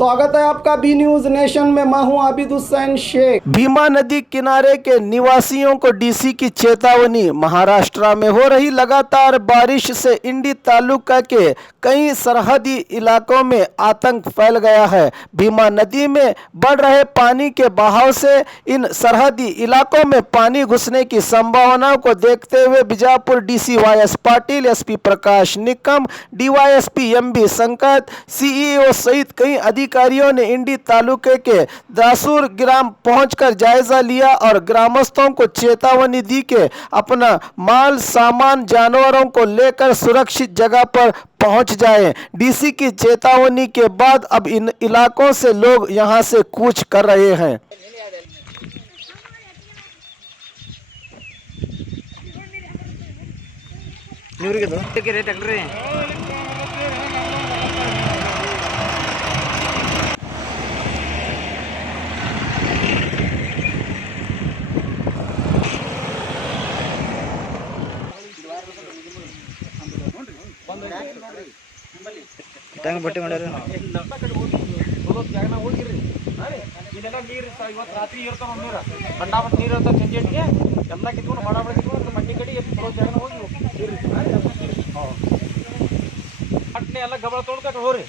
स्वागत है आपका बी न्यूज नेशन में। मैं हूं आबिद हुसैन शेख। भीमा नदी किनारे के निवासियों को डीसी की चेतावनी। महाराष्ट्र में हो रही लगातार बारिश से इंडी तालुका के कई सरहदी इलाकों में आतंक फैल गया है। भीमा नदी में बढ़ रहे पानी के बहाव से इन सरहदी इलाकों में पानी घुसने की संभावनाओं को देखते हुए Bijapur DC Y S. Patil, SP Prakash Nikam, DYSP M B. Sankat, CEO सहित कई अधिकारियों ने इंडी तालुके के दासूर ग्राम पहुंचकर जायजा लिया और ग्रामस्थों को चेतावनी दी कि अपना माल सामान जानवरों को लेकर सुरक्षित जगह पर पहुंच जाएं। डीसी की चेतावनी के बाद अब इन इलाकों से लोग यहां से कूच कर रहे हैं। ಬಟ್ಟೆ ಮಾಡ್ಯಾರ ಜಾಗನ ಹೋಗಿರ್ರಿ ಇಲ್ಲೆಲ್ಲ ನೀರು ಇವತ್ತು ರಾತ್ರಿ ಇರ್ತಾವ ನೀರು ಬಂಡಾಪಟ್ಟು ನೀರು ಇರ್ತಾವ ಚಂಜೆಟ್ಟಿಗೆ ಎಲ್ಲ ಕಿತ್ಕೊಂಡು ಬಡಾಬಡ ಕಿತ್ಕೊಂಡು ಮಣ್ಣಿ ಕಡೆ ಚಲೋ ಜಾಗನ ಹೋಗಿ ಅಟ್ನೆ ಎಲ್ಲ ಗಬಳ ತೊಳ್ಕ ಹೋಗ್ರಿ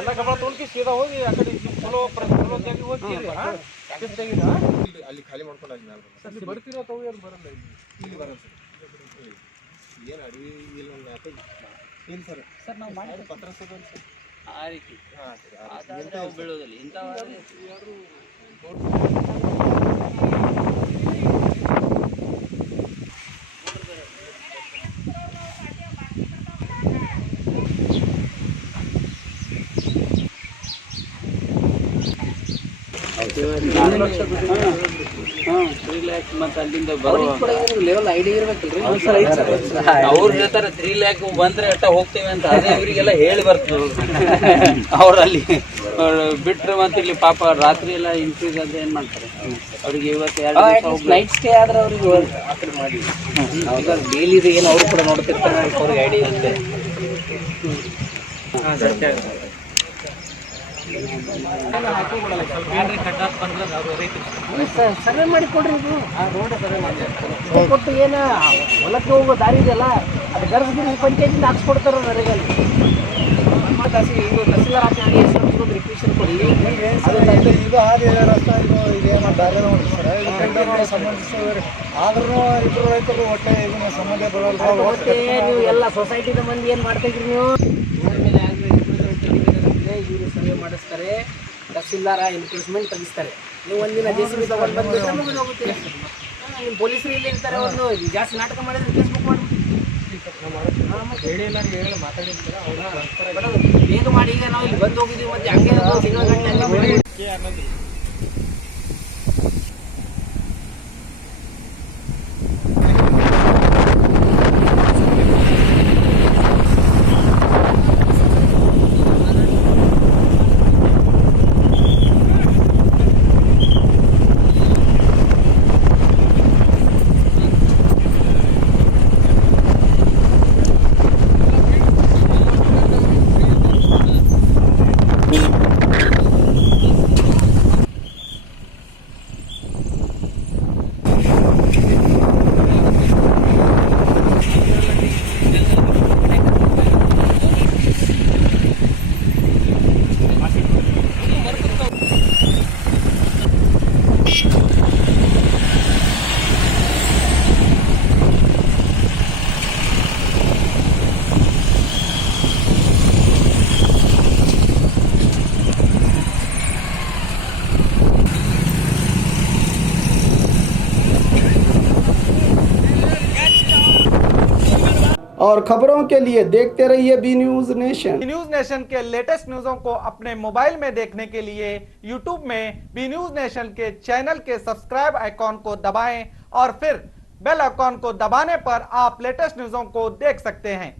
ಎಲ್ಲ ಗಬಳ ತೊಳ್ಕಿ ಸೀದಾ ಹೋಗಿ ಆ ಕಡೆ ಚಲೋ ಚಲೋ ಜಾಗ ಹೋಗ್ತೀರಿ ಅಲ್ಲಿ ಖಾಲಿ ಮಾಡ್ಕೊಂಡು ಅಲ್ಲಿ ಬರ್ತಿರೋ ತಗೋ ಏನು ಬರಲ್ಲ ಇಲ್ಲಿ ಬರಲ್ಲ ಏನು ಅಡವಿ ಇಲ್ಲ ಏನು ಸರ್ ಸರ್ ನಾವು ಮಾಡಿ ಪತ್ರ ಸರ್ ಆ ರೀತಿ ಹಾಂ ಬೀಳೋದಿಲ್ಲ ಇಂಥವು ಮತ್ತೆ ಅಲ್ಲಿಂದ ಲೆವೆಲ್ ಐಡಿ ಇರ್ಬೇಕಲ್ರಿ ಅವ್ರು ಹೇಳ್ತಾರೆ 3 ಲ್ಯಾಕ್ ಬಂದ್ರೆ ಅಟ್ಟ ಹೋಗ್ತೇವೆ ಅಂತ. ಅದೇ ಇವರಿಗೆಲ್ಲ ಹೇಳಿ ಬರ್ತದೆ ಅವ್ರು ಅಲ್ಲಿ ಬಿಟ್ರೆ ಮತ್ತೆ ಇಲ್ಲಿ ಪಾಪ ರಾತ್ರಿ ಎಲ್ಲ ಇನ್ಕ್ರೀಸ್ ಅಂತ ಏನ್ ಮಾಡ್ತಾರೆ ಅವ್ರಿಗೆ ಇವತ್ತು 2 ನೈಟ್ ಸ್ಟೇ ಆದ್ರೆ ಅವ್ರಿಗೆ ಮಾಡಿ ಡೈಲಿ ಏನು ಅವ್ರು ಕೂಡ ನೋಡ್ತಿರ್ತಾರೆ ಅವ್ರಿಗೆ ಐಡಿ ಇರುತ್ತೆ. ಸರ್ವೆ ಮಾಡಿ ಕೊಡ್ರಿ ಇದು ಆ ರೋಡ್ ಸರ್ವೆ ಮಾಡಿ ಕೊಟ್ಟು ಏನು ಹೊಲಕ್ಕೆ ಹೋಗೋ ದಾರಿ ಇದೆಯಲ್ಲ ಅದು ಗರ್ಭಗಿರಿ ಪಂಚಾಯತಿಂದ ಹಾಕ್ಸ್ಕೊಡ್ತಾರೆ ನನಗೆ ಅಲ್ಲಿ ಇದು ತಹಸೀಲ್ದಾರ್ ಆಫೀಸ್ ರಿಕ್ವೆಷನ್ ಕೊಡಿ. ಇದು ಹಾದಿ ರಸ್ತೆ ಇದೇನೋ ದಾರಿ ಸಂಬಂಧಿಸಿದ್ರೆ ಆದ್ರೂ ಇಬ್ಬರು ರೈತರು ಒಟ್ಟೆ ಇದನ್ನ ಸಂಬಂಧ ಬರಲ್ಲ. ಒಟ್ಟೆ ನೀವು ಎಲ್ಲ ಸೊಸೈಟಿದ ಮಂದಿ ಏನು ಮಾಡ್ತಿದ್ರಿ ನೀವು ಇವರು ಸರ್ವೆ ಮಾಡಿಸ್ತಾರೆ, ತಹಸೀಲ್ದಾರ ಎನ್ಕ್ರೋಚ್ಮೆಂಟ್ ತೆಗಿಸ್ತಾರೆ. ನೀವು ಒಂದಿನ ಜೆಸಿಬಿ ತಗೊಂಡು ಬಂದ್ಬಿಟ್ರೆ ಮುಗಿದೋಗುತ್ತೆ. ನಿಮ್ಮ ಪೊಲೀಸರು ಇಲ್ಲಿ ಇರ್ತಾರೆ, ಅವ್ರನ್ನು ಜಾಸ್ತಿ ನಾಟಕ ಮಾಡಿದ್ರೆ ಕೇಸ್ ಬುಕ್ ಮಾಡಿ ಬೇಗ ಮಾಡಿ. ಈಗ ನಾವು ಇಲ್ಲಿ ಬಂದು ಹೋಗಿದ್ದೀವಿ ಮತ್ತೆ ಹಂಗೆ ತಿಂಗಳ ಗಂಟೆ और खबरों के लिए देखते रहिए B News Nation. B News Nation के लेटेस्ट न्यूज़ों को अपने मोबाइल में देखने के लिए यूट्यूब में बी न्यूज नेशन के चैनल के सब्सक्राइब आइकॉन को दबाएं और फिर बेल आइकॉन को दबाने पर आप लेटेस्ट न्यूज़ों को देख सकते हैं।